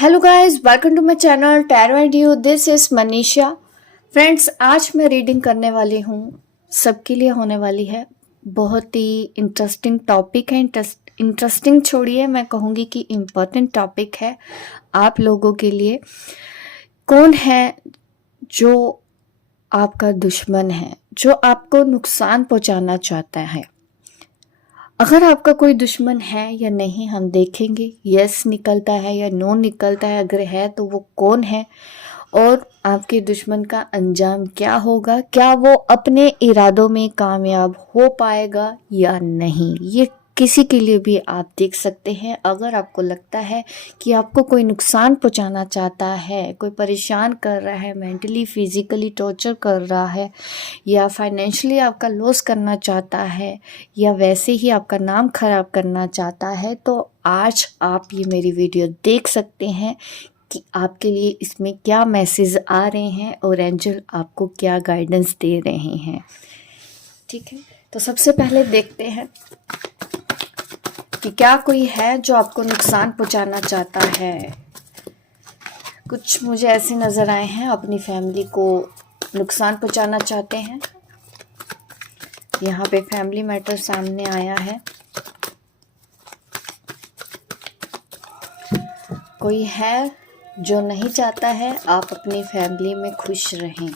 Hello guys, welcome to my channel tarot and you. This is Manisha. Friends, आज मैं reading करने वाली हूँ, सबके लिए होने वाली है। बहुत ही इंटरेस्टिंग टॉपिक है। इंटरेस्टिंग छोड़िए, मैं कहूँगी कि इम्पोर्टेंट टॉपिक है आप लोगों के लिए। कौन है जो आपका दुश्मन है, जो आपको नुकसान पहुँचाना चाहता है? अगर आपका कोई दुश्मन है या नहीं, हम देखेंगे यस निकलता है या नो निकलता है। अगर है तो वो कौन है और आपके दुश्मन का अंजाम क्या होगा, क्या वो अपने इरादों में कामयाब हो पाएगा या नहीं। ये किसी के लिए भी आप देख सकते हैं। अगर आपको लगता है कि आपको कोई नुकसान पहुंचाना चाहता है, कोई परेशान कर रहा है, मेंटली फिजिकली टॉर्चर कर रहा है, या फाइनेंशियली आपका लॉस करना चाहता है, या वैसे ही आपका नाम खराब करना चाहता है, तो आज आप ये मेरी वीडियो देख सकते हैं कि आपके लिए इसमें क्या मैसेज आ रहे हैं और एंजल आपको क्या गाइडेंस दे रहे हैं। ठीक है, तो सबसे पहले देखते हैं कि क्या कोई है जो आपको नुकसान पहुंचाना चाहता है। कुछ मुझे ऐसे नज़र आए हैं, अपनी फैमिली को नुकसान पहुंचाना चाहते हैं। यहाँ पे फैमिली मैटर सामने आया है। कोई है जो नहीं चाहता है आप अपनी फैमिली में खुश रहें।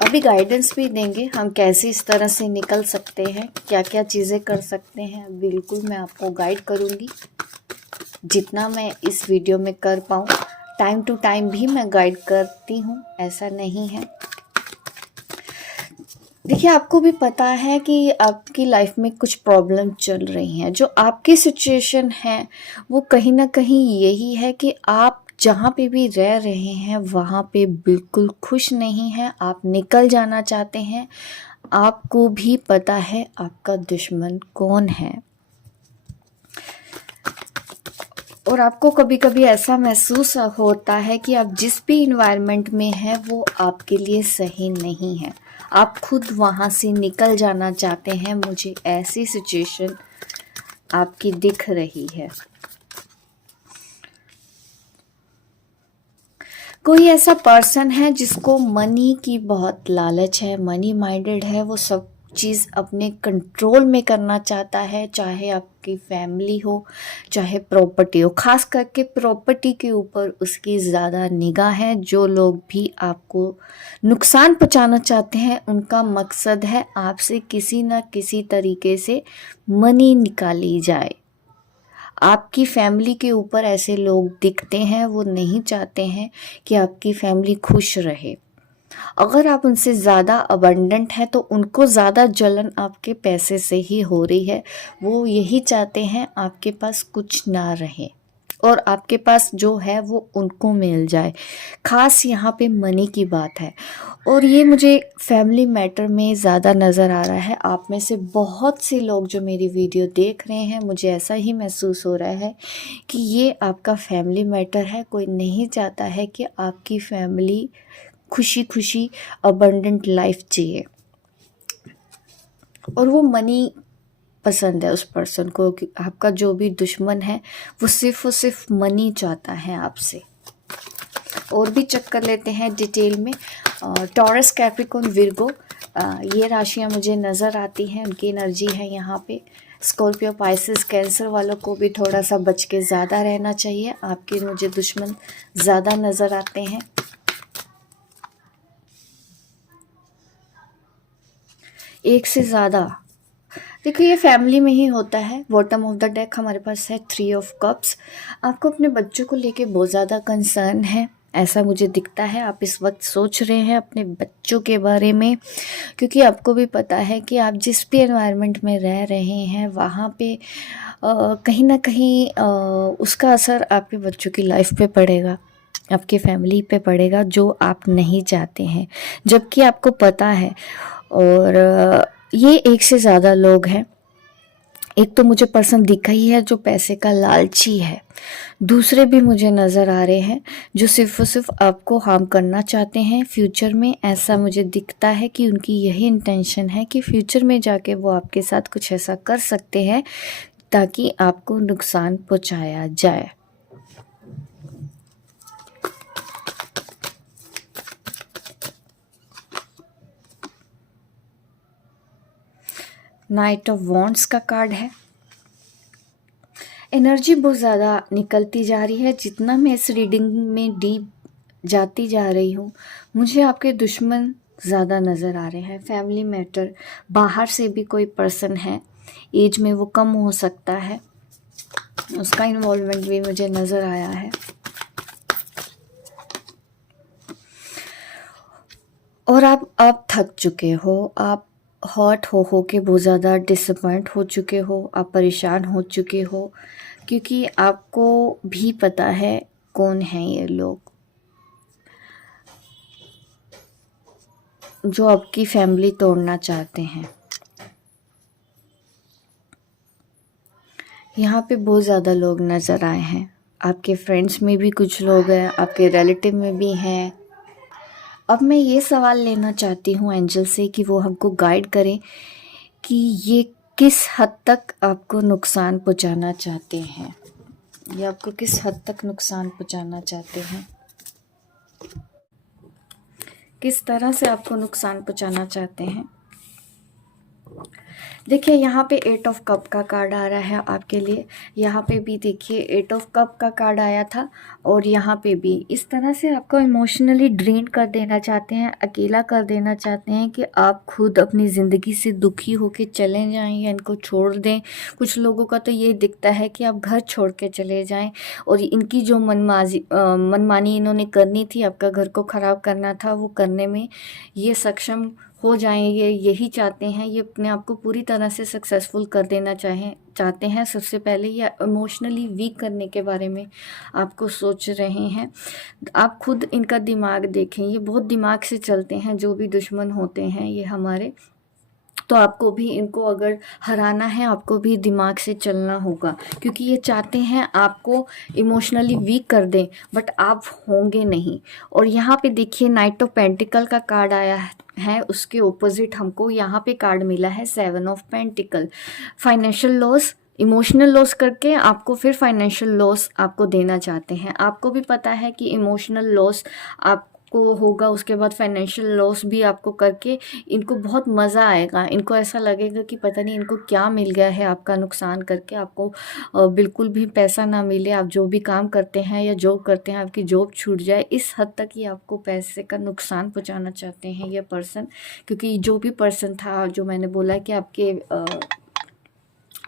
अभी गाइडेंस भी देंगे हम कैसे इस तरह से निकल सकते हैं, क्या क्या चीज़ें कर सकते हैं। बिल्कुल मैं आपको गाइड करूँगी जितना मैं इस वीडियो में कर पाऊँ। टाइम टू टाइम भी मैं गाइड करती हूँ, ऐसा नहीं है। देखिए, आपको भी पता है कि आपकी लाइफ में कुछ प्रॉब्लम चल रही हैं। जो आपकी सिचुएशन है वो कहीं ना कहीं यही है कि आप जहाँ पे भी रह रहे हैं वहाँ पे बिल्कुल खुश नहीं हैं। आप निकल जाना चाहते हैं। आपको भी पता है आपका दुश्मन कौन है, और आपको कभी कभी ऐसा महसूस होता है कि आप जिस भी इन्वायरमेंट में हैं वो आपके लिए सही नहीं है। आप खुद वहाँ से निकल जाना चाहते हैं। मुझे ऐसी सिचुएशन आपकी दिख रही है। कोई ऐसा पर्सन है जिसको मनी की बहुत लालच है, मनी माइंडेड है। वो सब चीज़ अपने कंट्रोल में करना चाहता है, चाहे आपकी फैमिली हो, चाहे प्रॉपर्टी हो। खास करके प्रॉपर्टी के ऊपर उसकी ज़्यादा निगाह है। जो लोग भी आपको नुकसान पहुंचाना चाहते हैं उनका मकसद है आपसे किसी न किसी तरीके से मनी निकाली जाए। आपकी फैमिली के ऊपर ऐसे लोग दिखते हैं, वो नहीं चाहते हैं कि आपकी फैमिली खुश रहे। अगर आप उनसे ज़्यादा अबंडेंट है तो उनको ज़्यादा जलन आपके पैसे से ही हो रही है। वो यही चाहते हैं आपके पास कुछ ना रहे और आपके पास जो है वो उनको मिल जाए। खास यहाँ पे मनी की बात है, और ये मुझे फैमिली मैटर में ज़्यादा नज़र आ रहा है। आप में से बहुत से लोग जो मेरी वीडियो देख रहे हैं, मुझे ऐसा ही महसूस हो रहा है कि ये आपका फैमिली मैटर है। कोई नहीं चाहता है कि आपकी फैमिली खुशी खुशी अबंडेंट लाइफ जिए, और वो मनी पसंद है उस पर्सन को। कि आपका जो भी दुश्मन है वो सिर्फ मनी चाहता है आपसे। और भी चेक कर लेते हैं डिटेल में। टॉरस, कैप्रिकॉर्न, विर्गो, ये राशियां मुझे नज़र आती हैं, उनकी एनर्जी है यहाँ पे। स्कॉर्पियो, पाइसेस, कैंसर वालों को भी थोड़ा सा बच के ज़्यादा रहना चाहिए। आपके मुझे दुश्मन ज़्यादा नज़र आते हैं। एक से ज़्यादा, देखिए ये फैमिली में ही होता है। बॉटम ऑफ द डेक हमारे पास है 3 ऑफ कप्स। आपको अपने बच्चों को लेके बहुत ज़्यादा कंसर्न है, ऐसा मुझे दिखता है। आप इस वक्त सोच रहे हैं अपने बच्चों के बारे में, क्योंकि आपको भी पता है कि आप जिस भी एनवायरनमेंट में रह रहे हैं वहाँ पे कहीं ना कहीं उसका असर आपके बच्चों की लाइफ पे पड़ेगा, आपकी फैमिली पे पड़ेगा, जो आप नहीं चाहते हैं, जबकि आपको पता है। और ये एक से ज़्यादा लोग हैं। एक तो मुझे पर्सन दिखा ही है जो पैसे का लालची है। दूसरे भी मुझे नज़र आ रहे हैं जो सिर्फ और सिर्फ आपको हार्म करना चाहते हैं फ्यूचर में। ऐसा मुझे दिखता है कि उनकी यही इंटेंशन है कि फ्यूचर में जाके वो आपके साथ कुछ ऐसा कर सकते हैं ताकि आपको नुकसान पहुंचाया जाए। नाइट ऑफ वॉन्ड्स का कार्ड है। एनर्जी बहुत ज़्यादा निकलती जा रही है। जितना मैं इस रीडिंग में डीप जाती जा रही हूँ, मुझे आपके दुश्मन ज़्यादा नज़र आ रहे हैं। फैमिली मैटर, बाहर से भी कोई पर्सन है, एज में वो कम हो सकता है, उसका इन्वॉल्वमेंट भी मुझे नज़र आया है। और आप थक चुके हो, आप हर्ट हो के बहुत ज़्यादा डिसअपॉइंट हो चुके हो, आप परेशान हो चुके हो, क्योंकि आपको भी पता है कौन है ये लोग जो आपकी फैमिली तोड़ना चाहते हैं। यहाँ पे बहुत ज़्यादा लोग नज़र आए हैं। आपके फ्रेंड्स में भी कुछ लोग हैं, आपके रिलेटिव में भी हैं। अब मैं ये सवाल लेना चाहती हूँ एंजल से कि वो हमको गाइड करें कि ये किस हद तक आपको नुकसान पहुँचाना चाहते हैं, ये आपको किस हद तक नुकसान पहुँचाना चाहते हैं, किस तरह से आपको नुकसान पहुँचाना चाहते हैं। देखिए यहाँ पे 8 ऑफ कप का कार्ड आ रहा है आपके लिए। यहाँ पे भी देखिए 8 ऑफ कप का कार्ड आया था, और यहाँ पे भी इस तरह से आपको इमोशनली ड्रेन कर देना चाहते हैं, अकेला कर देना चाहते हैं कि आप खुद अपनी ज़िंदगी से दुखी होके चले जाएं या इनको छोड़ दें। कुछ लोगों का तो ये दिखता है कि आप घर छोड़ के चले जाएं, और इनकी जो मनमानी इन्होंने करनी थी, आपका घर को ख़राब करना था, वो करने में ये सक्षम हो जाएंगे, यही चाहते हैं। ये अपने आप को पूरी तरह से सक्सेसफुल कर देना चाहते हैं। सबसे पहले ये इमोशनली वीक करने के बारे में आपको सोच रहे हैं। आप खुद इनका दिमाग देखें, ये बहुत दिमाग से चलते हैं। जो भी दुश्मन होते हैं ये हमारे, तो आपको भी इनको अगर हराना है, आपको भी दिमाग से चलना होगा, क्योंकि ये चाहते हैं आपको इमोशनली वीक कर दें, बट आप होंगे नहीं। और यहाँ पे देखिए नाइट ऑफ पेंटिकल का कार्ड आया है, उसके ओपोजिट हमको यहाँ पे कार्ड मिला है 7 of pentacle. Financial loss, emotional loss करके आपको फिर फाइनेंशियल लॉस आपको देना चाहते हैं। आपको भी पता है कि इमोशनल लॉस आपको होगा, उसके बाद फाइनेंशियल लॉस भी आपको करके इनको बहुत मज़ा आएगा। इनको ऐसा लगेगा कि पता नहीं इनको क्या मिल गया है आपका नुकसान करके। आपको बिल्कुल भी पैसा ना मिले, आप जो भी काम करते हैं या जॉब करते हैं आपकी जॉब छूट जाए, इस हद तक ही आपको पैसे का नुकसान पहुंचाना चाहते हैं ये पर्सन। क्योंकि जो भी पर्सन था, जो मैंने बोला कि आपके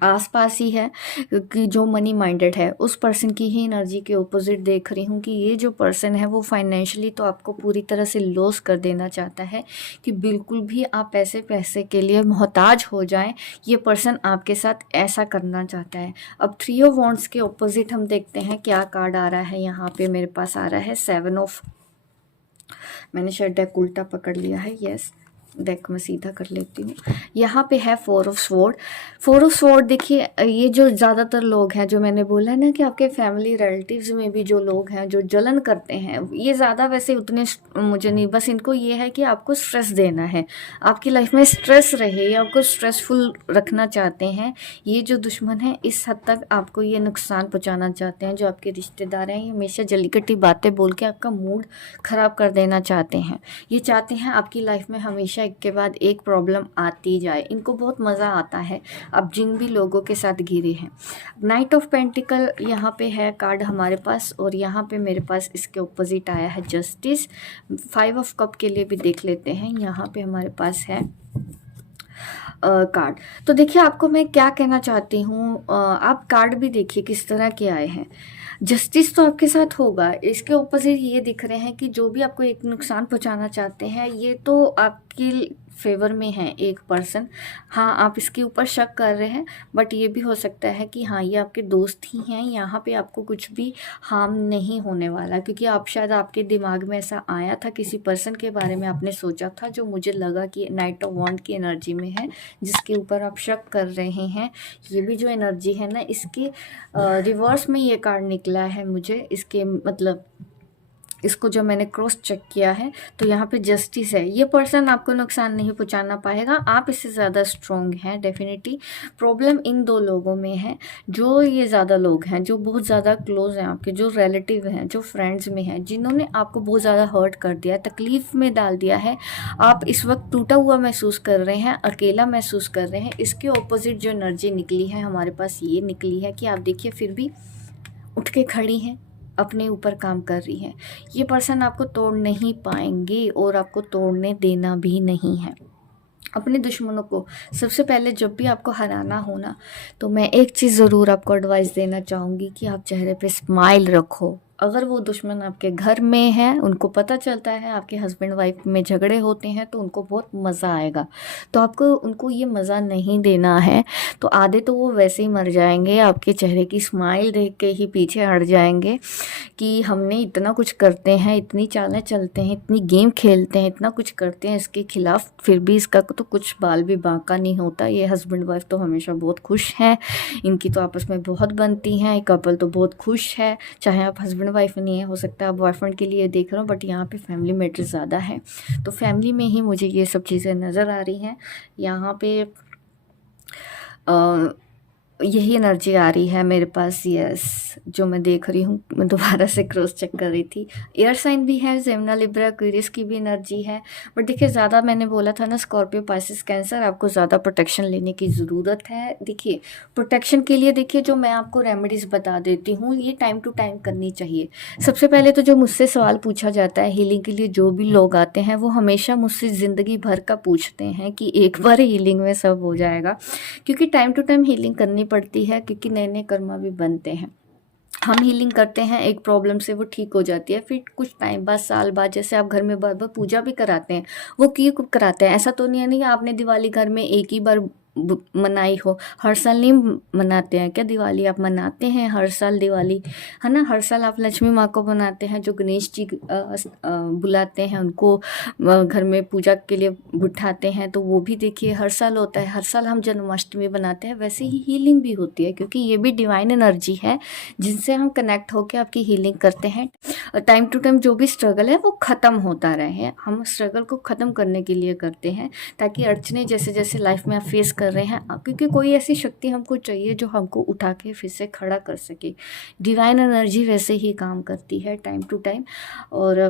आसपास ही है, कि जो मनी माइंडेड है, उस पर्सन की ही एनर्जी के ऑपोजिट देख रही हूँ कि ये जो पर्सन है वो फाइनेंशियली तो आपको पूरी तरह से लॉस कर देना चाहता है, कि बिल्कुल भी आप पैसे के लिए मोहताज हो जाएं। ये पर्सन आपके साथ ऐसा करना चाहता है। अब 3 ऑफ वॉन्ड्स के ऑपोजिट हम देखते हैं क्या कार्ड आ रहा है। यहाँ पे मेरे पास आ रहा है 7 ऑफ, मैंने शायद डेक उल्टा पकड़ लिया है, यस, डेक में सीधा कर लेती हूँ। यहाँ पे है 4 ऑफ स्वॉर्ड। 4 ऑफ स्वॉर्ड देखिए, ये जो ज़्यादातर लोग हैं, जो मैंने बोला है ना कि आपके फैमिली रिलेटिव्स में भी जो लोग हैं जो जलन करते हैं, ये ज़्यादा वैसे उतने मुझे नहीं, बस इनको ये है कि आपको स्ट्रेस देना है, आपकी लाइफ में स्ट्रेस रहे, या आपको स्ट्रेसफुल रखना चाहते हैं। ये जो दुश्मन है इस हद तक आपको ये नुकसान पहुँचाना चाहते हैं। जो आपके रिश्तेदार हैं, ये हमेशा जलीकट्टी बातें बोल के आपका मूड ख़राब कर देना चाहते हैं। ये चाहते हैं आपकी लाइफ में हमेशा एक के बाद एक प्रॉब्लम आती जाए। इनको बहुत मज़ा आता है अब जिन भी लोगों के साथ घिरे हैं। नाइट ऑफ पेंटिकल यहाँ पे है कार्ड हमारे पास, और यहाँ पे मेरे पास इसके ऑपोजिट आया है जस्टिस। 5 ऑफ कप के लिए भी देख लेते हैं। यहाँ पे हमारे पास है कार्ड। तो देखिए आपको मैं क्या कहना चाहती हूँ, आप कार्ड भी देखिए किस तरह के आए हैं। जस्टिस तो आपके साथ होगा। इसके ऑपोजिट ये दिख रहे हैं कि जो भी आपको एक नुकसान पहुंचाना चाहते हैं, ये तो आपके फेवर में है एक पर्सन। हाँ, आप इसके ऊपर शक कर रहे हैं, बट ये भी हो सकता है कि हाँ ये आपके दोस्त ही हैं। यहाँ पे आपको कुछ भी हार्म नहीं होने वाला, क्योंकि आप शायद आपके दिमाग में ऐसा आया था, किसी पर्सन के बारे में आपने सोचा था, जो मुझे लगा कि नाइट ऑफ वॉन्ड की एनर्जी में है, जिसके ऊपर आप शक कर रहे हैं। ये भी जो एनर्जी है ना, इसके रिवर्स में ये कार्ड निकला है मुझे। इसके मतलब इसको जो मैंने क्रॉस चेक किया है तो यहाँ पे जस्टिस है। ये पर्सन आपको नुकसान नहीं पहुँचाना पाएगा, आप इससे ज़्यादा स्ट्रॉन्ग हैं डेफिनेटली। प्रॉब्लम इन दो लोगों में है, जो ये ज़्यादा लोग हैं, जो बहुत ज़्यादा क्लोज हैं आपके, जो रिलेटिव हैं, जो फ्रेंड्स में हैं, जिन्होंने आपको बहुत ज़्यादा हर्ट कर दिया है, तकलीफ़ में डाल दिया है। आप इस वक्त टूटा हुआ महसूस कर रहे हैं, अकेला महसूस कर रहे हैं। इसके ऑपोजिट जो एनर्जी निकली है हमारे पास ये निकली है कि आप देखिए फिर भी उठ के खड़ी हैं, अपने ऊपर काम कर रही हैं। ये पर्सन आपको तोड़ नहीं पाएंगे और आपको तोड़ने देना भी नहीं है। अपने दुश्मनों को सबसे पहले जब भी आपको हराना हो ना, तो मैं एक चीज़ ज़रूर आपको एडवाइस देना चाहूँगी कि आप चेहरे पे स्माइल रखो। अगर वो दुश्मन आपके घर में है, उनको पता चलता है आपके हस्बैंड वाइफ में झगड़े होते हैं, तो उनको बहुत मज़ा आएगा। तो आपको उनको ये मज़ा नहीं देना है। तो आधे तो वो वैसे ही मर जाएंगे, आपके चेहरे की स्माइल देख के ही पीछे हट जाएंगे कि हमने इतना कुछ करते हैं, इतनी चालें चलते हैं, इतनी गेम खेलते हैं, इतना कुछ करते हैं इसके खिलाफ, फिर भी इसका तो कुछ बाल भी बांका नहीं होता। ये हस्बैंड वाइफ तो हमेशा बहुत खुश हैं, इनकी तो आपस में बहुत बनती हैं, ये कपल तो बहुत खुश है। चाहे आप हस्बैंड वाइफ नहीं है, हो सकता है आप बॉयफ्रेंड के लिए देख रहे हो, बट यहाँ पे फैमिली मैटर ज़्यादा है। तो फैमिली में ही मुझे ये सब चीज़ें नज़र आ रही हैं। यहाँ पे यही एनर्जी आ रही है मेरे पास। यस, जो मैं देख रही हूँ, मैं दोबारा से क्रॉस चेक कर रही थी। एयर साइन भी है, जेमिनी लिब्रा एक्वेरियस की भी एनर्जी है। बट देखिए ज़्यादा मैंने बोला था ना, स्कॉर्पियो पाइसेस कैंसर, आपको ज़्यादा प्रोटेक्शन लेने की ज़रूरत है। देखिए प्रोटेक्शन के लिए देखिए जो मैं आपको रेमेडीज़ बता देती हूँ, ये टाइम टू टाइम करनी चाहिए। सबसे पहले तो जो मुझसे सवाल पूछा जाता है हीलिंग के लिए, जो भी लोग आते हैं वो हमेशा मुझसे ज़िंदगी भर का पूछते हैं कि एक बार हीलिंग में सब हो जाएगा, क्योंकि टाइम टू टाइम हीलिंग करनी पड़ती है, क्योंकि नए नए कर्मा भी बनते हैं। हम हीलिंग करते हैं, एक प्रॉब्लम से वो ठीक हो जाती है, फिर कुछ टाइम बाद, साल बाद, जैसे आप घर में बार बार पूजा भी कराते हैं, वो क्यों कराते हैं? ऐसा तो नहीं है नहीं आपने दिवाली घर में एक ही बार मनाई हो, हर साल नहीं मनाते हैं क्या दिवाली? आप मनाते हैं हर साल दिवाली, है ना। हर साल आप लक्ष्मी माँ को बनाते हैं, जो गणेश जी बुलाते हैं उनको घर में पूजा के लिए बिठाते हैं, तो वो भी देखिए हर साल होता है। हर साल हम जन्माष्टमी बनाते हैं, वैसे ही हीलिंग भी होती है, क्योंकि ये भी डिवाइन एनर्जी है जिनसे हम कनेक्ट होकर आपकी हीलिंग करते हैं। टाइम टू टाइम जो भी स्ट्रगल है वो ख़त्म होता रहे, हम स्ट्रगल को ख़त्म करने के लिए करते हैं, ताकि अड़चने जैसे जैसे लाइफ में आप फेस कर रहे हैं, क्योंकि कोई ऐसी शक्ति हमको चाहिए जो हमको उठा के फिर से खड़ा कर सके। डिवाइन एनर्जी वैसे ही काम करती है टाइम टू टाइम। और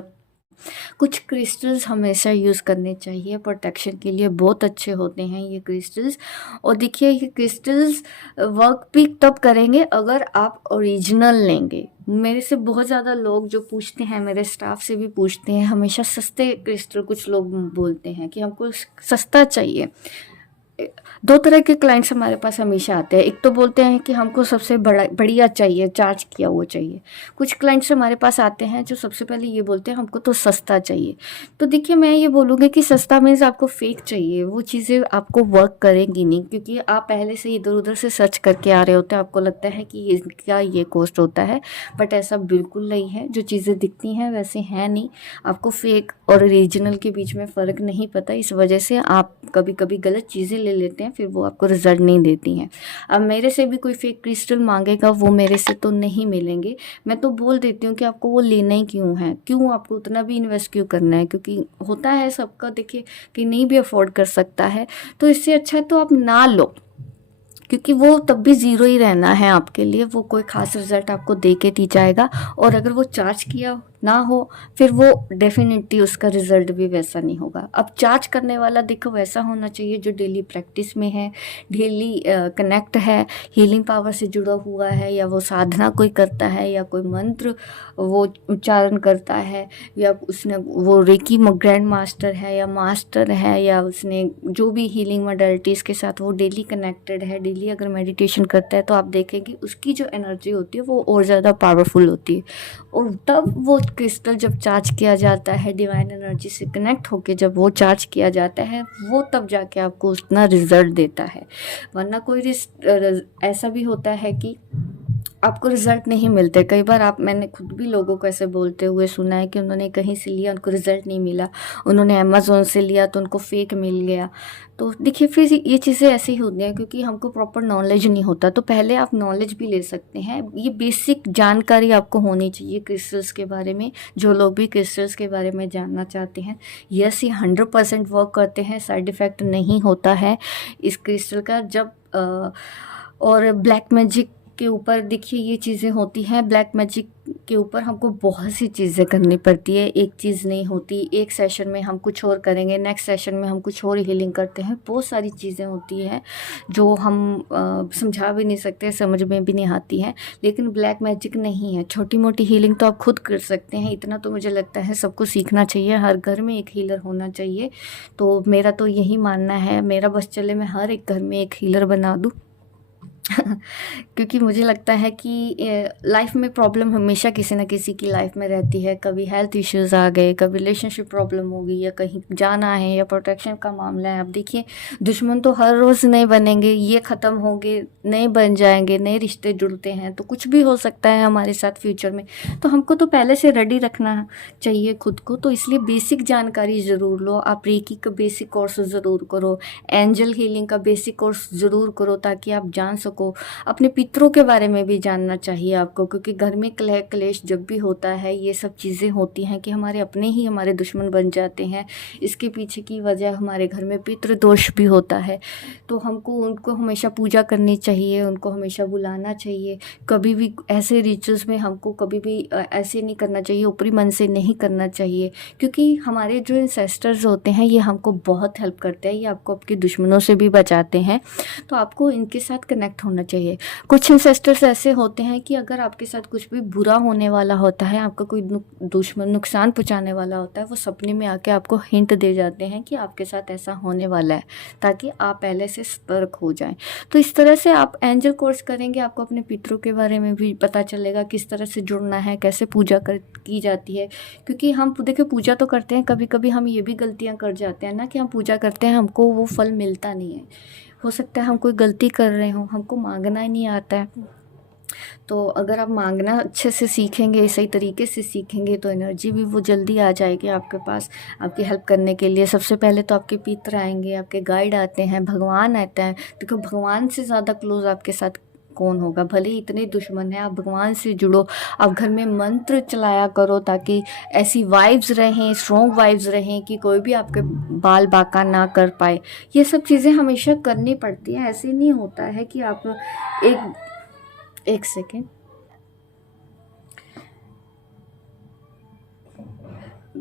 कुछ क्रिस्टल्स हमेशा यूज़ करने चाहिए प्रोटेक्शन के लिए, बहुत अच्छे होते हैं ये क्रिस्टल्स। और देखिए ये क्रिस्टल्स वर्क भी तब करेंगे अगर आप ओरिजिनल लेंगे। मेरे से बहुत ज़्यादा लोग जो पूछते हैं, मेरे स्टाफ से भी पूछते हैं, हमेशा सस्ते क्रिस्टल, कुछ लोग बोलते हैं कि हमको सस्ता चाहिए। दो तरह के क्लाइंट्स हमारे पास हमेशा आते हैं। एक तो बोलते हैं कि हमको सबसे बढ़िया चाहिए, चार्ज किया वो चाहिए। कुछ क्लाइंट्स हमारे पास आते हैं जो सबसे पहले ये बोलते हैं हमको तो सस्ता चाहिए। तो देखिए मैं ये बोलूँगी कि सस्ता मीन्स आपको फेक चाहिए, वो चीज़ें आपको वर्क करेंगी नहीं, क्योंकि आप पहले से इधर उधर से सर्च करके आ रहे होते हैं, आपको लगता है कि इसका ये कॉस्ट होता है, बट ऐसा बिल्कुल नहीं है। जो चीज़ें दिखती हैं वैसे हैं नहीं, आपको फेक और ओरिजिनल के बीच में फ़र्क नहीं पता, इस वजह से आप कभी कभी गलत चीज़ें ले लेते हैं, फिर वो आपको रिजल्ट नहीं देती हैं। अब मेरे से भी कोई फेक क्रिस्टल मांगेगा, वो मेरे से तो नहीं मिलेंगे। मैं तो बोल देती हूँ कि आपको वो लेना ही क्यों है, क्यों आपको उतना भी इन्वेस्ट क्यों करना है, क्योंकि होता है सबका, देखिए कि नहीं भी अफोर्ड कर सकता है, तो इससे अच्छा है तो आप ना लो, क्योंकि वो तब भी ज़ीरो ही रहना है आपके लिए, वो कोई ख़ास रिजल्ट आपको दे के नहीं जाएगा। और अगर वो चार्ज किया ना हो, फिर वो डेफिनेटली उसका रिजल्ट भी वैसा नहीं होगा। अब चार्ज करने वाला देखो वैसा होना चाहिए जो डेली प्रैक्टिस में है, डेली कनेक्ट है, हीलिंग पावर से जुड़ा हुआ है, या वो साधना कोई करता है, या कोई मंत्र वो उच्चारण करता है, या उसने वो रेकी ग्रैंड मास्टर है या मास्टर है, या उसने जो भी हीलिंग मॉडलिटीज़ के साथ वो डेली कनेक्टेड है, डेली अगर मेडिटेशन करता है, तो आप देखेंगे उसकी जो एनर्जी होती है वो और ज़्यादा पावरफुल होती है। और तब वो क्रिस्टल जब चार्ज किया जाता है, डिवाइन एनर्जी से कनेक्ट होके जब वो चार्ज किया जाता है, वो तब जाके आपको उतना रिजल्ट देता है। वरना कोई ऐसा भी होता है कि आपको रिजल्ट नहीं मिलते। कई बार मैंने खुद भी लोगों को ऐसे बोलते हुए सुना है कि उन्होंने कहीं से लिया, उनको रिजल्ट नहीं मिला, उन्होंने अमेज़न से लिया तो उनको फेक मिल गया। तो देखिए फिर ये चीज़ें ऐसी ही होती हैं क्योंकि हमको प्रॉपर नॉलेज नहीं होता। तो पहले आप नॉलेज भी ले सकते हैं। ये बेसिक जानकारी आपको होनी चाहिए क्रिस्टल्स के बारे में। जो लोग भी क्रिस्टल्स के बारे में जानना चाहते हैं, यस, ये 100% वर्क करते हैं, साइड इफ़ेक्ट नहीं होता है इस क्रिस्टल का। जब और ब्लैक मैजिक के ऊपर देखिए ये चीज़ें होती हैं। ब्लैक मैजिक के ऊपर हमको बहुत सी चीज़ें करनी पड़ती है, एक चीज़ नहीं होती। एक सेशन में हम कुछ और करेंगे, नेक्स्ट सेशन में हम कुछ और हीलिंग करते हैं। बहुत सारी चीज़ें होती हैं जो हम समझा भी नहीं सकते, समझ में भी नहीं आती हैं। लेकिन ब्लैक मैजिक नहीं है। छोटी मोटी हीलिंग तो आप खुद कर सकते हैं। इतना तो मुझे लगता है सबको सीखना चाहिए। हर घर में एक हीलर होना चाहिए। तो मेरा तो यही मानना है। मेरा बस चले मैं हर एक घर में एक हीलर बना दूँ। क्योंकि मुझे लगता है कि लाइफ में प्रॉब्लम हमेशा किसी न किसी की लाइफ में रहती है। कभी हेल्थ इश्यूज़ आ गए, कभी रिलेशनशिप प्रॉब्लम हो गई, या कहीं जाना है, या प्रोटेक्शन का मामला है। अब देखिए दुश्मन तो हर रोज़ नए बनेंगे, ये ख़त्म होंगे, नए बन जाएंगे, नए रिश्ते जुड़ते हैं। तो कुछ भी हो सकता है हमारे साथ फ्यूचर में। तो हमको तो पहले से रेडी रखना चाहिए खुद को। तो इसलिए बेसिक जानकारी ज़रूर लो। आप रेकी का बेसिक कोर्स ज़रूर करो, एंजल हीलिंग का बेसिक कोर्स ज़रूर करो, ताकि आप जान सको। अपने पितरों के बारे में भी जानना चाहिए आपको, क्योंकि घर में कलह क्लेश जब भी होता है, ये सब चीज़ें होती हैं कि हमारे अपने ही हमारे दुश्मन बन जाते हैं। इसके पीछे की वजह हमारे घर में पितृ दोष भी होता है। तो हमको उनको हमेशा पूजा करनी चाहिए, उनको हमेशा बुलाना चाहिए। कभी भी ऐसे रिचुअल्स में हमको कभी भी ऐसे नहीं करना चाहिए, ऊपरी मन से नहीं करना चाहिए, क्योंकि हमारे जो इंसेस्टर्स होते हैं ये हमको बहुत हेल्प करते हैं। ये आपको आपके दुश्मनों से भी बचाते हैं। तो आपको इनके साथ कनेक्ट होना चाहिए। कुछ इंसेस्टर्स ऐसे होते हैं कि अगर आपके साथ कुछ भी बुरा होने वाला होता है, आपका कोई दुश्मन नुकसान पहुंचाने वाला होता है, वो सपने में आके आपको हिंट दे जाते हैं कि आपके साथ ऐसा होने वाला है, ताकि आप पहले से सतर्क हो जाएं। तो इस तरह से आप एंजल कोर्स करेंगे, आपको अपने पितरों के बारे में भी पता चलेगा, किस तरह से जुड़ना है, कैसे पूजा की जाती है। क्योंकि हम देखिए पूजा तो करते हैं, कभी कभी हम ये भी गलतियाँ कर जाते हैं ना कि हम पूजा करते हैं, हमको वो फल मिलता नहीं है। हो सकता है हम कोई गलती कर रहे हो, हमको मांगना ही नहीं आता है। तो अगर आप मांगना अच्छे से सीखेंगे, सही तरीके से सीखेंगे, तो एनर्जी भी वो जल्दी आ जाएगी आपके पास, आपकी हेल्प करने के लिए। सबसे पहले तो आपके पितर आएंगे, आपके गाइड आते हैं, भगवान आते हैं। देखो भगवान से ज़्यादा क्लोज आपके साथ कौन होगा। भले ही इतने दुश्मन हैं, आप भगवान से जुड़ो। आप घर में मंत्र चलाया करो, ताकि ऐसी वाइब्स रहें, स्ट्रॉन्ग वाइब्स रहें कि कोई भी आपके बाल बाका ना कर पाए। ये सब चीज़ें हमेशा करनी पड़ती हैं। ऐसे नहीं होता है कि आप एक सेकेंड,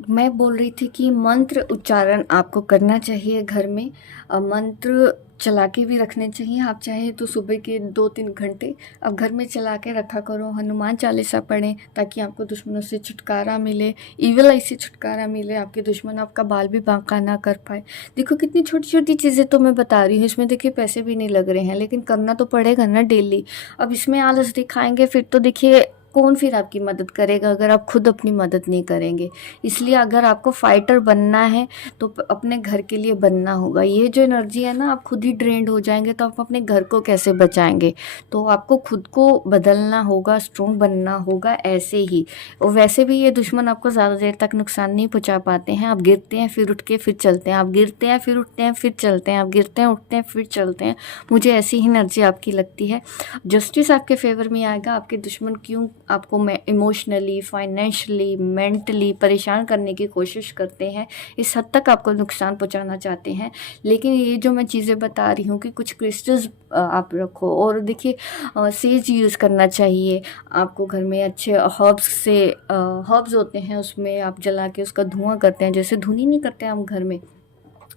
मैं बोल रही थी कि मंत्र उच्चारण आपको करना चाहिए घर में। मंत्र चला के भी रखने चाहिए। आप चाहे तो सुबह के 2-3 घंटे आप घर में चला के रखा करो। हनुमान चालीसा पढ़ें, ताकि आपको दुश्मनों से छुटकारा मिले, ईविल आई से छुटकारा मिले, आपके दुश्मन आपका बाल भी बांका ना कर पाए। देखो कितनी छोटी छोटी चीज़ें तो मैं बता रही हूँ, इसमें देखिए पैसे भी नहीं लग रहे हैं, लेकिन करना तो पड़ेगा ना डेली। अब इसमें आलस दिखाएंगे फिर तो देखिए कौन फिर आपकी मदद करेगा, अगर आप खुद अपनी मदद नहीं करेंगे। इसलिए अगर आपको फाइटर बनना है तो अपने घर के लिए बनना होगा। ये जो एनर्जी है ना, आप खुद ही ड्रेन्ड हो जाएंगे तो आप अपने घर को कैसे बचाएंगे। तो आपको खुद को बदलना होगा, स्ट्रॉन्ग बनना होगा ऐसे ही। और वैसे भी ये दुश्मन आपको ज़्यादा देर तक नुकसान नहीं पहुँचा पाते हैं। आप गिरते हैं फिर उठ के फिर चलते हैं, आप गिरते हैं फिर उठते हैं फिर चलते हैं, आप गिरते हैं उठते हैं फिर चलते हैं। मुझे ऐसी ही एनर्जी आपकी लगती है। जस्टिस आपके फेवर में आएगा। आपके दुश्मन क्यों आपको इमोशनली, फाइनेंशियली, मेंटली परेशान करने की कोशिश करते हैं, इस हद तक आपको नुकसान पहुंचाना चाहते हैं। लेकिन ये जो मैं चीज़ें बता रही हूँ कि कुछ क्रिस्टल्स आप रखो। और देखिए सेज यूज़ करना चाहिए आपको घर में। अच्छे हर्ब्स होते हैं, उसमें आप जला के उसका धुआं करते हैं। जैसे धुनी नहीं करते हम घर में,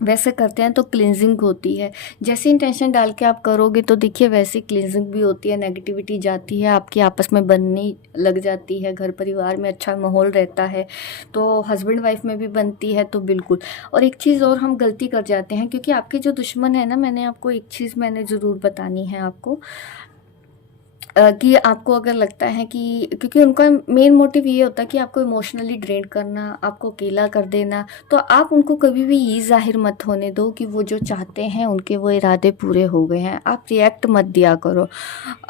वैसे करते हैं तो क्लिनजिंग होती है। जैसे इंटेंशन डाल के आप करोगे तो देखिए वैसे क्लिनजिंग भी होती है, नेगेटिविटी जाती है, आपकी आपस में बनने लग जाती है, घर परिवार में अच्छा माहौल रहता है। तो हस्बैंड वाइफ में भी बनती है। तो बिल्कुल। और एक चीज़ और हम गलती कर जाते हैं, क्योंकि आपके जो दुश्मन है ना, मैंने आपको एक चीज़ ज़रूर बतानी है आपको। कि आपको अगर लगता है कि क्योंकि उनका मेन मोटिव ये होता है कि आपको इमोशनली ड्रेन करना, आपको अकेला कर देना, तो आप उनको कभी भी ये ज़ाहिर मत होने दो कि वो जो चाहते हैं उनके वो इरादे पूरे हो गए हैं। आप रिएक्ट मत दिया करो।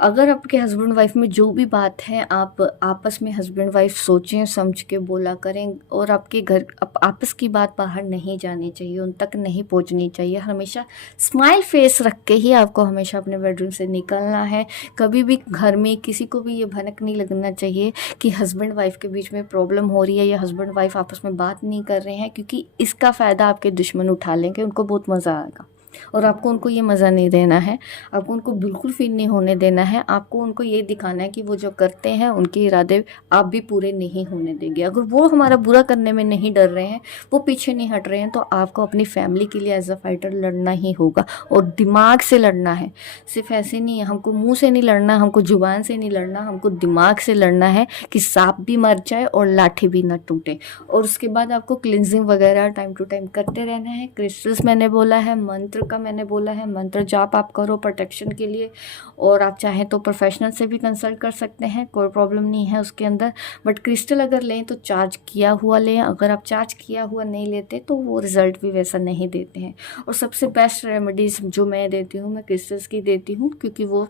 अगर आपके हस्बैंड वाइफ में जो भी बात है, आप आपस में हस्बैंड वाइफ सोचें समझ के बोला करें, और आपके घर आपस की बात बाहर नहीं जानी चाहिए, उन तक नहीं पहुंचनी चाहिए। हमेशा स्माइल फेस रख के ही आपको हमेशा अपने बेडरूम से निकलना है। कभी भी घर में किसी को भी ये भनक नहीं लगना चाहिए कि हस्बैंड वाइफ के बीच में प्रॉब्लम हो रही है या हस्बैंड वाइफ आपस में बात नहीं कर रहे हैं, क्योंकि इसका फ़ायदा आपके दुश्मन उठा लेंगे। उनको बहुत मज़ा आएगा और आपको उनको ये मज़ा नहीं देना है। आपको उनको बिल्कुल फील नहीं होने देना है। आपको उनको ये दिखाना है कि वो जो करते हैं उनके इरादे आप भी पूरे नहीं होने देंगे। अगर वो हमारा बुरा करने में नहीं डर रहे हैं, वो पीछे नहीं हट रहे हैं, तो आपको अपनी फैमिली के लिए एज अ फाइटर लड़ना ही होगा, और दिमाग से लड़ना है। सिर्फ ऐसे नहीं है, हमको मुंह से नहीं लड़ना, हमको जुबान से नहीं लड़ना, हमको दिमाग से लड़ना है कि सांप भी मर जाए और लाठी भी ना टूटे। और उसके बाद आपको क्लिनजिंग वगैरह टाइम टू टाइम करते रहना है। क्रिस्टल्स मैंने बोला है, मंत्र का मैंने बोला है, मंत्र जाप आप करो प्रोटेक्शन के लिए। और आप चाहें तो प्रोफेशनल से भी कंसल्ट कर सकते हैं, कोई प्रॉब्लम नहीं है उसके अंदर। बट क्रिस्टल अगर लें तो चार्ज किया हुआ लें। अगर आप चार्ज किया हुआ नहीं लेते तो वो रिज़ल्ट भी वैसा नहीं देते हैं। और सबसे बेस्ट रेमेडीज़ जो मैं देती हूँ, मैं क्रिस्टल्स की देती हूँ, क्योंकि वो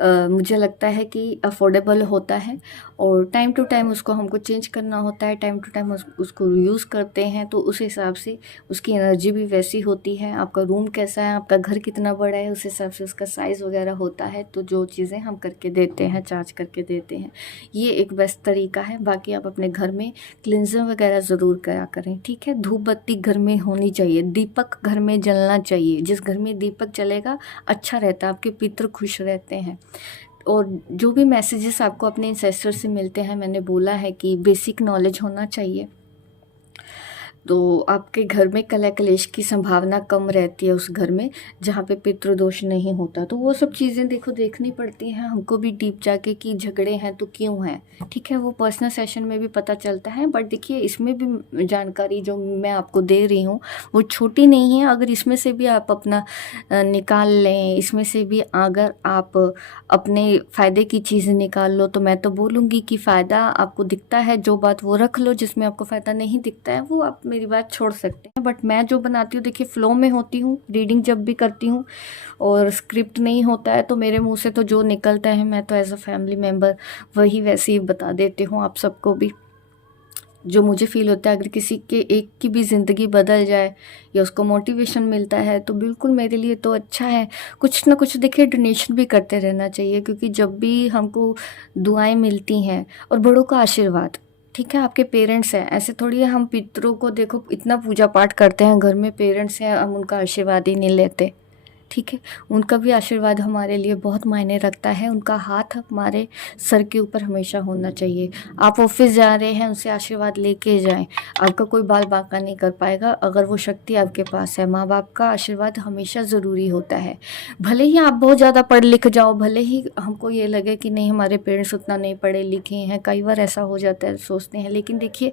मुझे लगता है कि अफोर्डेबल होता है, और टाइम टू टाइम उसको हमको चेंज करना होता है। टाइम टू टाइम उसको यूज़ करते हैं तो उस हिसाब से उसकी एनर्जी भी वैसी होती है। आपका रूम कैसा है, आपका घर कितना बड़ा है, उस हिसाब से उसका साइज़ वगैरह होता है। तो जो चीज़ें हम करके देते हैं, चार्ज करके देते हैं, ये एक बेस्ट तरीका है। बाकी आप अपने घर में क्लिनजर वगैरह ज़रूर करा करें, ठीक है। धूप बत्ती घर में होनी चाहिए, दीपक घर में जलना चाहिए। जिस घर में दीपक जलेगा अच्छा रहता है, आपके पितृ खुश रहते हैं। और जो भी मैसेजेस आपको अपने इंसेस्टर से मिलते हैं, मैंने बोला है कि बेसिक नॉलेज होना चाहिए, तो आपके घर में कलह कलेश की संभावना कम रहती है उस घर में जहाँ पे पितृदोष नहीं होता। तो वो सब चीज़ें देखो देखनी पड़ती हैं हमको भी डीप जाके कि झगड़े हैं तो क्यों हैं, ठीक है। वो पर्सनल सेशन में भी पता चलता है। बट देखिए, इसमें भी जानकारी जो मैं आपको दे रही हूँ वो छोटी नहीं है। अगर इसमें से भी आप अपना निकाल लें, इसमें से भी अगर आप अपने फ़ायदे की चीज़ निकाल लो, तो मैं तो बोलूँगी कि फ़ायदा आपको दिखता है जो बात वो रख लो, जिसमें आपको फ़ायदा नहीं दिखता है वो आप मेरी बात छोड़ सकते हैं। बट मैं जो बनाती हूँ, देखिए फ़्लो में होती हूँ, रीडिंग जब भी करती हूँ और स्क्रिप्ट नहीं होता है तो मेरे मुंह से तो जो निकलता है मैं तो एज अ फैमिली मेम्बर वही वैसे ही बता देती हूँ आप सबको भी, जो मुझे फ़ील होता है। अगर किसी के एक की भी ज़िंदगी बदल जाए या उसको मोटिवेशन मिलता है तो बिल्कुल मेरे लिए तो अच्छा है। कुछ ना कुछ देखिए डोनेशन भी करते रहना चाहिए, क्योंकि जब भी हमको दुआएं मिलती हैं और बड़ों का आशीर्वाद, ठीक है, आपके पेरेंट्स हैं, ऐसे थोड़ी है हम पितरों को देखो इतना पूजा पाठ करते हैं, घर में पेरेंट्स हैं, हम उनका आशीर्वाद ही नहीं लेते, ठीक है। उनका भी आशीर्वाद हमारे लिए बहुत मायने रखता है। उनका हाथ हमारे सर के ऊपर हमेशा होना चाहिए। आप ऑफिस जा रहे हैं, उनसे आशीर्वाद लेके जाएं। आपका कोई बाल बांका नहीं कर पाएगा अगर वो शक्ति आपके पास है। माँ बाप का आशीर्वाद हमेशा ज़रूरी होता है। भले ही आप बहुत ज़्यादा पढ़ लिख जाओ, भले ही हमको ये लगे कि नहीं हमारे पेरेंट्स उतना नहीं पढ़े लिखे हैं, कई बार ऐसा हो जाता है, सोचते हैं, लेकिन देखिए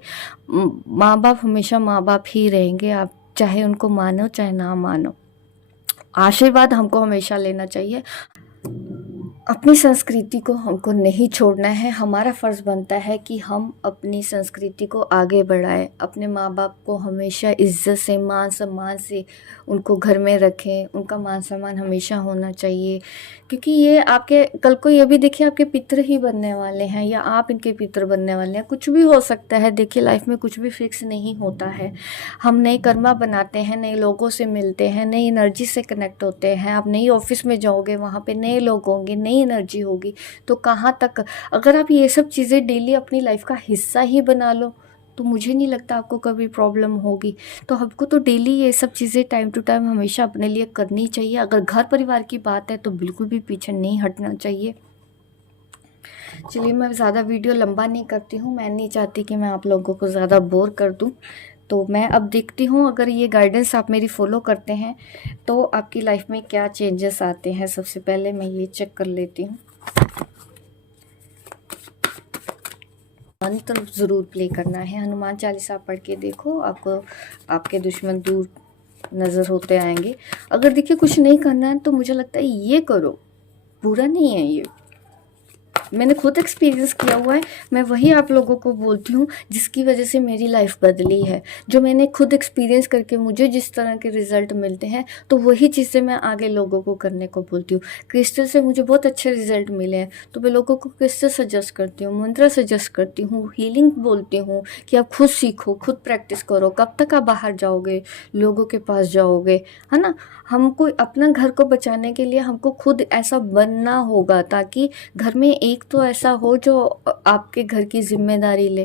माँ बाप हमेशा माँ बाप ही रहेंगे। आप चाहे उनको मानो चाहे ना मानो, आशीर्वाद हमको हमेशा लेना चाहिए। अपनी संस्कृति को हमको नहीं छोड़ना है। हमारा फ़र्ज़ बनता है कि हम अपनी संस्कृति को आगे बढ़ाएं। अपने माँ बाप को हमेशा इज़्ज़त से, मान सम्मान से उनको घर में रखें। उनका मान सम्मान हमेशा होना चाहिए, क्योंकि ये आपके कल को ये भी देखिए आपके पितृ ही बनने वाले हैं या आप इनके पितृ बनने वाले हैं। कुछ भी हो सकता है, देखिए लाइफ में कुछ भी फिक्स नहीं होता है। हम नए कर्मा बनाते हैं, नए लोगों से मिलते हैं, नई एनर्जी से कनेक्ट होते हैं। आप नई ऑफिस में जाओगे, वहाँ पे नए लोग होंगे, नई एनर्जी होगी, तो कहाँ तक अगर आप ये सब चीज़ें डेली अपनी लाइफ का हिस्सा ही बना लो तो मुझे नहीं लगता आपको कभी प्रॉब्लम होगी। तो हमको तो डेली ये सब चीज़ें टाइम टू टाइम हमेशा अपने लिए करनी चाहिए। अगर घर परिवार की बात है तो बिल्कुल भी पीछे नहीं हटना चाहिए। चलिए, मैं ज़्यादा वीडियो लंबा नहीं करती हूँ, मैं नहीं चाहती कि मैं आप लोगों को ज़्यादा बोर कर दूँ। तो मैं अब देखती हूँ अगर ये गाइडेंस आप मेरी फॉलो करते हैं तो आपकी लाइफ में क्या चेंजेस आते हैं। सबसे पहले मैं ये चेक कर लेती हूँ। मंत्र ज़रूर प्ले करना है। हनुमान चालीसा पढ़ के देखो, आपको आपके दुश्मन दूर नज़र होते आएंगे। अगर देखिए कुछ नहीं करना है तो मुझे लगता है ये करो, बुरा नहीं है ये, मैंने खुद एक्सपीरियंस किया हुआ है। मैं वही आप लोगों को बोलती हूँ जिसकी वजह से मेरी लाइफ बदली है, जो मैंने खुद एक्सपीरियंस करके मुझे जिस तरह के रिजल्ट मिलते हैं, तो वही चीज़ें मैं आगे लोगों को करने को बोलती हूँ। क्रिस्टल से मुझे बहुत अच्छे रिजल्ट मिले हैं, तो मैं लोगों को क्रिस्टल सजेस्ट करती हूँ, मंत्र सजेस्ट करती हूँ, हीलिंग बोलती हूँ कि आप खुद सीखो, खुद प्रैक्टिस करो। कब तक आप बाहर जाओगे, लोगों के पास जाओगे, है ना। हमको अपना घर को बचाने के लिए हमको खुद ऐसा बनना होगा, ताकि घर में एक तो ऐसा हो जो आपके घर की जिम्मेदारी ले।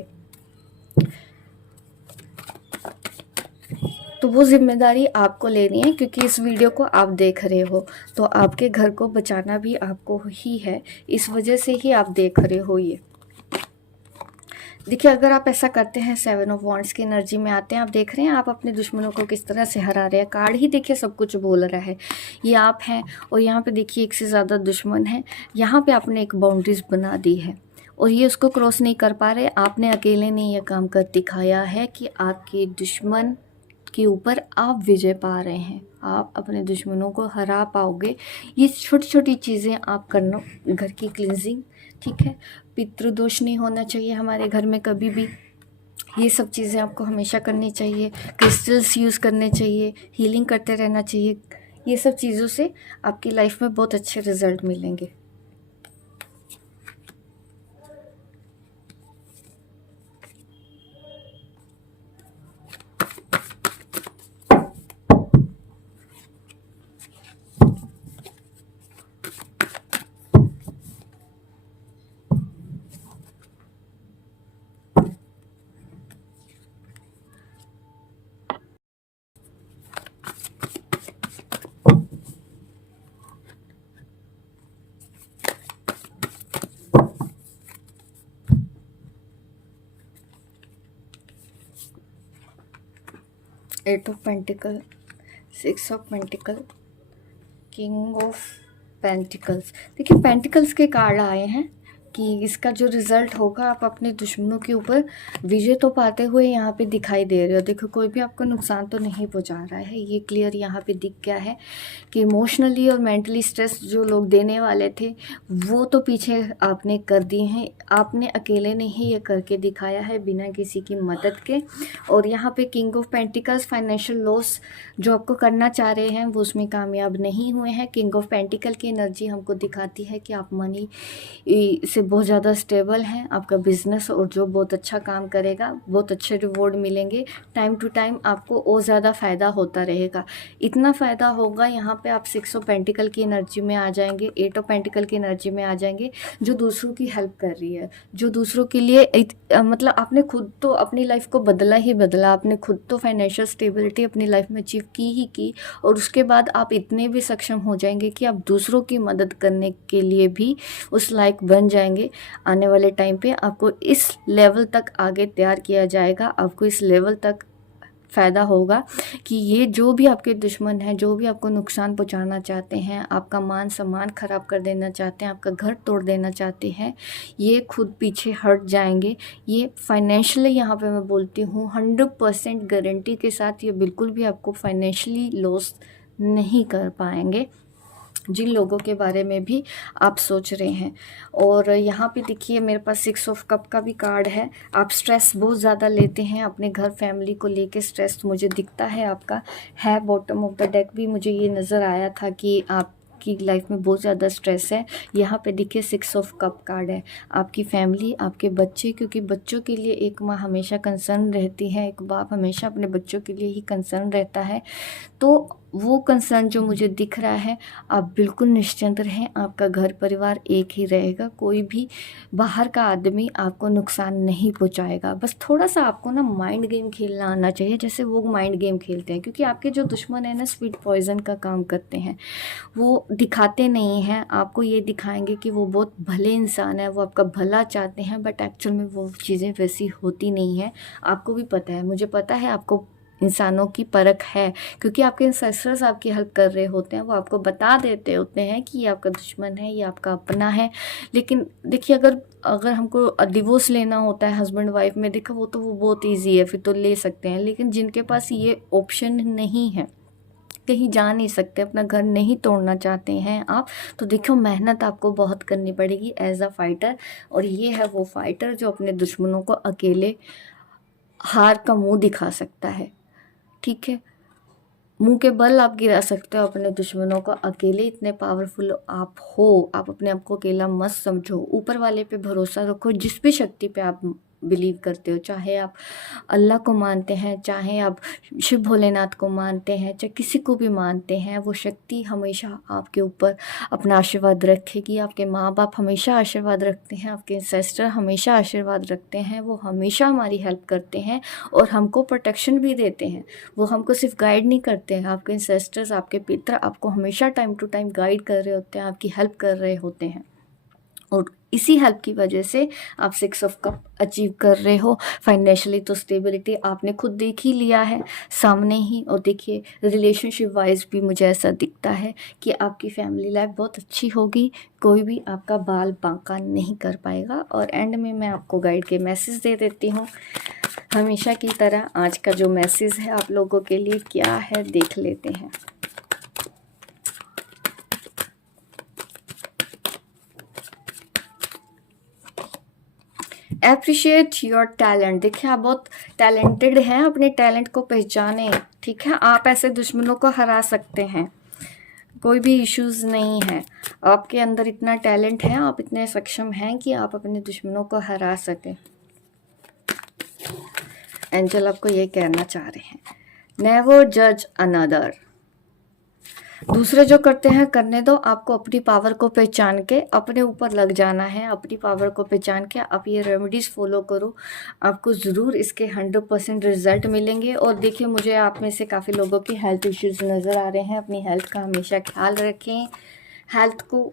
तो वो जिम्मेदारी आपको लेनी है, क्योंकि इस वीडियो को आप देख रहे हो तो आपके घर को बचाना भी आपको ही है, इस वजह से ही आप देख रहे हो ये। देखिए, अगर आप ऐसा करते हैं, 7 ऑफ वॉन्ड्स की एनर्जी में आते हैं, आप देख रहे हैं आप अपने दुश्मनों को किस तरह से हरा रहे हैं। कार्ड ही देखिए सब कुछ बोल रहा है, ये आप हैं। और यहाँ पे देखिए एक से ज़्यादा दुश्मन है। यहाँ पे आपने एक बाउंड्रीज बना दी है और ये उसको क्रॉस नहीं कर पा रहे। आपने अकेले ने ये काम कर दिखाया है कि आपके दुश्मन के ऊपर आप विजय पा रहे हैं, आप अपने दुश्मनों को हरा पाओगे। ये छोटी छोटी चीज़ें आप करना, घर की क्लिनजिंग, ठीक है, पितृदोष नहीं होना चाहिए हमारे घर में कभी भी। ये सब चीज़ें आपको हमेशा करनी चाहिए। क्रिस्टल्स यूज़ करने चाहिए, हीलिंग करते रहना चाहिए। ये सब चीज़ों से आपकी लाइफ में बहुत अच्छे रिजल्ट मिलेंगे। Eight of pentacles, 6 of pentacles, king of pentacles. देखिए पेंटिकल्स के कार्ड आए हैं कि इसका जो रिज़ल्ट होगा, आप अपने दुश्मनों के ऊपर विजय तो पाते हुए यहाँ पे दिखाई दे रहे हो। देखो कोई भी आपको नुकसान तो नहीं पहुँचा रहा है, ये क्लियर यहाँ पे दिख गया है कि इमोशनली और मेंटली स्ट्रेस जो लोग देने वाले थे वो तो पीछे आपने कर दिए हैं। आपने अकेले ने ही ये करके दिखाया है बिना किसी की मदद के। और यहाँ पे king of pentacles, financial loss जो आपको करना चाह रहे हैं वो उसमें कामयाब नहीं हुए हैं। किंग ऑफ पेंटिकल की एनर्जी हमको दिखाती है कि आप मनी से बहुत ज़्यादा स्टेबल हैं, आपका बिजनेस और जो बहुत अच्छा काम करेगा, बहुत अच्छे रिवॉर्ड मिलेंगे। टाइम टू टाइम आपको और ज़्यादा फ़ायदा होता रहेगा। इतना फ़ायदा होगा यहाँ पे आप 6 ऑफ पेंटिकल की एनर्जी में आ जाएंगे, 8 ऑफ पेंटिकल की एनर्जी में आ जाएंगे, जो दूसरों की हेल्प कर रही है, जो दूसरों के लिए मतलब आपने खुद तो अपनी लाइफ को बदला ही बदला। आपने खुद तो फाइनेंशियल स्टेबिलिटी अपनी लाइफ में अचीव की ही की, और उसके बाद आप इतने भी सक्षम हो जाएंगे कि आप दूसरों की मदद करने के लिए भी उस लायक बन जाएंगे। आने वाले टाइम पे आपको इस लेवल तक आगे तैयार किया जाएगा, आपको इस लेवल तक फ़ायदा होगा कि ये जो भी आपके दुश्मन हैं, जो भी आपको नुकसान पहुंचाना चाहते हैं, आपका मान सम्मान ख़राब कर देना चाहते हैं, आपका घर तोड़ देना चाहते हैं, ये खुद पीछे हट जाएंगे। ये फाइनेंशियली यहाँ पे मैं बोलती हूँ 100% गारंटी के साथ ये बिल्कुल भी आपको फाइनेंशियली लॉस नहीं कर पाएंगे, जिन लोगों के बारे में भी आप सोच रहे हैं। और यहाँ पे देखिए मेरे पास 6 ऑफ कप का भी कार्ड है। आप स्ट्रेस बहुत ज़्यादा लेते हैं अपने घर फैमिली को लेके, स्ट्रेस मुझे दिखता है आपका है। बॉटम ऑफ द डेक भी मुझे ये नज़र आया था कि आप की लाइफ में बहुत ज़्यादा स्ट्रेस है। यहाँ पे देखिए 6 ऑफ कप कार्ड है। आपकी फैमिली, आपके बच्चे, क्योंकि बच्चों के लिए एक माँ हमेशा कंसर्न रहती है, एक बाप हमेशा अपने बच्चों के लिए ही कंसर्न रहता है। तो वो कंसर्न जो मुझे दिख रहा है, आप बिल्कुल निश्चिंत रहें, आपका घर परिवार एक ही रहेगा, कोई भी बाहर का आदमी आपको नुकसान नहीं पहुंचाएगा। बस थोड़ा सा आपको ना माइंड गेम खेलना आना चाहिए, जैसे वो माइंड गेम खेलते हैं। क्योंकि आपके जो दुश्मन है ना, स्वीट पॉइजन का काम करते हैं। वो दिखाते नहीं हैं, आपको ये दिखाएंगे कि वो बहुत भले इंसान है, वो आपका भला चाहते हैं, बट एक्चुअल में वो चीज़ें वैसी होती नहीं है। आपको भी पता है, मुझे पता है आपको इंसानों की परख है, क्योंकि आपके इंसेस्टर्स आपकी हेल्प कर रहे होते हैं, वो आपको बता देते होते हैं कि ये आपका दुश्मन है, ये आपका अपना है। लेकिन देखिए अगर हमको डिवोर्स लेना होता है हस्बैंड वाइफ में, देखो वो बहुत ईजी है, फिर तो ले सकते हैं। लेकिन जिनके पास ये ऑप्शन नहीं है, कहीं जा नहीं सकते, अपना घर नहीं तोड़ना चाहते हैं आप, तो देखो मेहनत आपको बहुत करनी पड़ेगी एज अ फाइटर। और ये है वो फाइटर जो अपने दुश्मनों को अकेले हार का मुंह दिखा सकता है। ठीक है, मुंह के बल आप गिरा सकते हो अपने दुश्मनों को अकेले। इतने पावरफुल आप हो, आप अपने आप को अकेला मत समझो। ऊपर वाले पे भरोसा रखो, जिस भी शक्ति पे आप बिलीव करते हो, चाहे आप अल्लाह को मानते हैं, चाहे आप शिव भोलेनाथ को मानते हैं, चाहे किसी को भी मानते हैं, वो शक्ति हमेशा आपके ऊपर अपना आशीर्वाद रखेगी। आपके माँ बाप हमेशा आशीर्वाद रखते हैं, आपके एंसेस्टर हमेशा आशीर्वाद रखते हैं, वो हमेशा हमारी हेल्प करते हैं और हमको प्रोटेक्शन भी देते हैं। वो हमको सिर्फ गाइड नहीं करते हैं, आपके एंसेस्टर्स, आपके पितर आपको हमेशा टाइम टू टाइम गाइड कर रहे होते हैं, आपकी हेल्प कर रहे होते हैं। और इसी हेल्प की वजह से आप 6 ऑफ कप अचीव कर रहे हो। फाइनेंशियली तो स्टेबिलिटी आपने खुद देख ही लिया है सामने ही। और देखिए रिलेशनशिप वाइज भी मुझे ऐसा दिखता है कि आपकी फैमिली लाइफ बहुत अच्छी होगी, कोई भी आपका बाल बांका नहीं कर पाएगा। और एंड में मैं आपको गाइड के मैसेज दे देती हूँ हमेशा की तरह। आज का जो मैसेज है आप लोगों के लिए क्या है देख लेते हैं। Appreciate your talent. देखिए आप बहुत टैलेंटेड हैं, अपने टैलेंट को पहचाने। ठीक है, आप ऐसे दुश्मनों को हरा सकते हैं, कोई भी इश्यूज नहीं है। आपके अंदर इतना टैलेंट है, आप इतने सक्षम हैं कि आप अपने दुश्मनों को हरा सकें। एंजल आपको ये कहना चाह रहे हैं, नेवर जज अनदर। दूसरे जो करते हैं करने दो, आपको अपनी पावर को पहचान के अपने ऊपर लग जाना है। अपनी पावर को पहचान के आप ये रेमेडीज़ फॉलो करो, आपको ज़रूर इसके 100% रिजल्ट मिलेंगे। और देखिए मुझे आप में से काफ़ी लोगों के हेल्थ इश्यूज़ नज़र आ रहे हैं। अपनी हेल्थ का हमेशा ख्याल रखें, हेल्थ को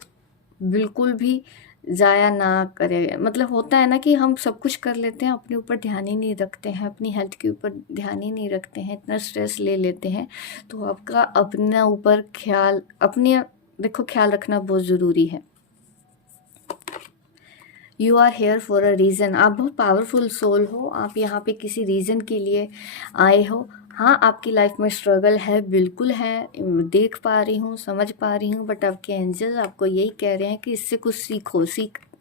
बिल्कुल भी ज़ाया ना करें। मतलब होता है ना कि हम सब कुछ कर लेते हैं, अपने ऊपर ध्यान ही नहीं रखते हैं, अपनी हेल्थ के ऊपर ध्यान ही नहीं रखते हैं, इतना स्ट्रेस ले लेते हैं। तो आपका अपने ऊपर ख्याल, अपने देखो ख्याल रखना बहुत ज़रूरी है। You are here for a reason. आप बहुत पावरफुल सोल हो, आप यहाँ पे किसी रीज़न के लिए आए हो। हाँ आपकी लाइफ में स्ट्रगल है, बिल्कुल है, देख पा रही हूँ, समझ पा रही हूँ, बट आपके एंजल्स आपको यही कह रहे हैं कि इससे कुछ सीखो।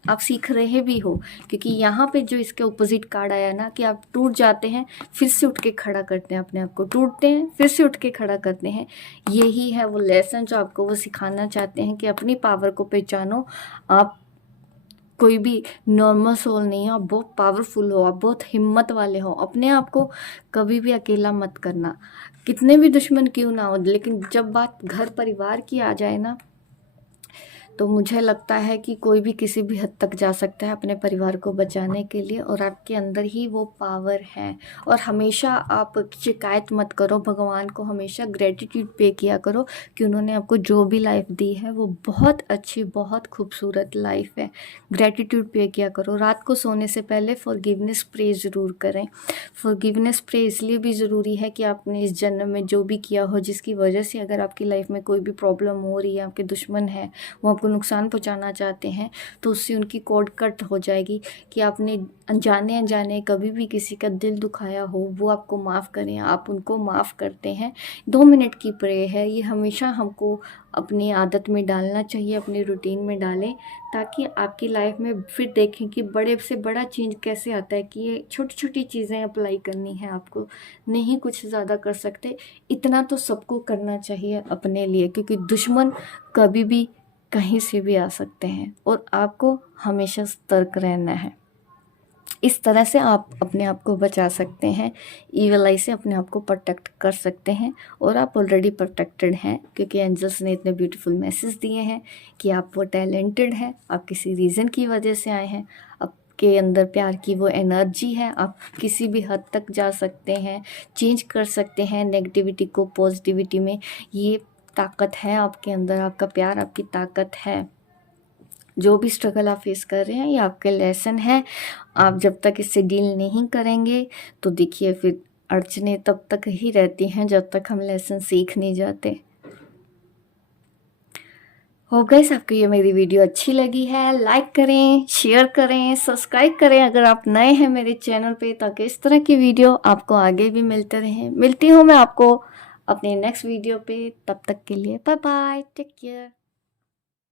आप सीख रहे भी हो, क्योंकि यहाँ पे जो इसके ऑपोजिट कार्ड आया ना कि आप टूट जाते हैं फिर से उठ के खड़ा करते हैं अपने आप को, टूटते हैं फिर से उठ के खड़ा करते हैं। यही है वो लेसन जो आपको वो सिखाना चाहते हैं कि अपनी पावर को पहचानो। आप कोई भी नॉर्मल सोल नहीं हो, आप बहुत पावरफुल हो, आप बहुत हिम्मत वाले हो। अपने आप को कभी भी अकेला मत करना, कितने भी दुश्मन क्यों ना हो। लेकिन जब बात घर परिवार की आ जाए ना, तो मुझे लगता है कि कोई भी किसी भी हद तक जा सकता है अपने परिवार को बचाने के लिए। और आपके अंदर ही वो पावर है। और हमेशा आप शिकायत मत करो, भगवान को हमेशा ग्रेटिट्यूड पे किया करो कि उन्होंने आपको जो भी लाइफ दी है वो बहुत अच्छी, बहुत खूबसूरत लाइफ है। ग्रेटिट्यूड पे किया करो। रात को सोने से पहले फॉरगिवनेस प्रे ज़रूर करें। फॉरगिवनेस प्रे इसलिए भी ज़रूरी है कि आपने इस जन्म में जो भी किया हो, जिसकी वजह से अगर आपकी लाइफ में कोई भी प्रॉब्लम हो रही है, आपके दुश्मन है, वो आपको नुकसान पहुंचाना चाहते हैं, तो उससे उनकी कॉर्ड कट हो जाएगी। कि आपने अनजाने अनजाने कभी भी किसी का दिल दुखाया हो, वो आपको माफ़ करें, आप उनको माफ़ करते हैं। 2 मिनट की प्रे है, ये हमेशा हमको अपनी आदत में डालना चाहिए, अपनी रूटीन में डालें, ताकि आपकी लाइफ में फिर देखें कि बड़े से बड़ा चेंज कैसे आता है। कि ये छोटी छोटी चीज़ें अप्लाई करनी है आपको, नहीं कुछ ज़्यादा कर सकते, इतना तो सबको करना चाहिए अपने लिए। क्योंकि दुश्मन कभी भी कहीं से भी आ सकते हैं और आपको हमेशा सतर्क रहना है। इस तरह से आप अपने आप को बचा सकते हैं, ईवल आई से अपने आप को प्रोटेक्ट कर सकते हैं। और आप ऑलरेडी प्रोटेक्टेड हैं, क्योंकि एंजल्स ने इतने ब्यूटीफुल मैसेज दिए हैं कि आप वो टैलेंटेड हैं, आप किसी रीज़न की वजह से आए हैं, आपके अंदर प्यार की वो एनर्जी है, आप किसी भी हद तक जा सकते हैं, चेंज कर सकते हैं नेगेटिविटी को पॉजिटिविटी में। ये ताकत है आपके अंदर, आपका प्यार आपकी ताकत है। जो भी स्ट्रगल आप फेस कर रहे हैं ये आपके लेसन है। आप जब तक इससे डील नहीं करेंगे तो देखिए फिर अड़चने तब तक ही रहती हैं जब तक हम लेसन सीख नहीं जाते। हो गाइस, आपको ये मेरी वीडियो अच्छी लगी है, लाइक करें, शेयर करें, सब्सक्राइब करें अगर आप नए हैं मेरे चैनल पे, ताकि इस तरह की वीडियो आपको आगे भी मिलते रहें। मिलती हूँ मैं आपको अपने नेक्स्ट वीडियो पे। तब तक के लिए बाय बाय, टेक केयर।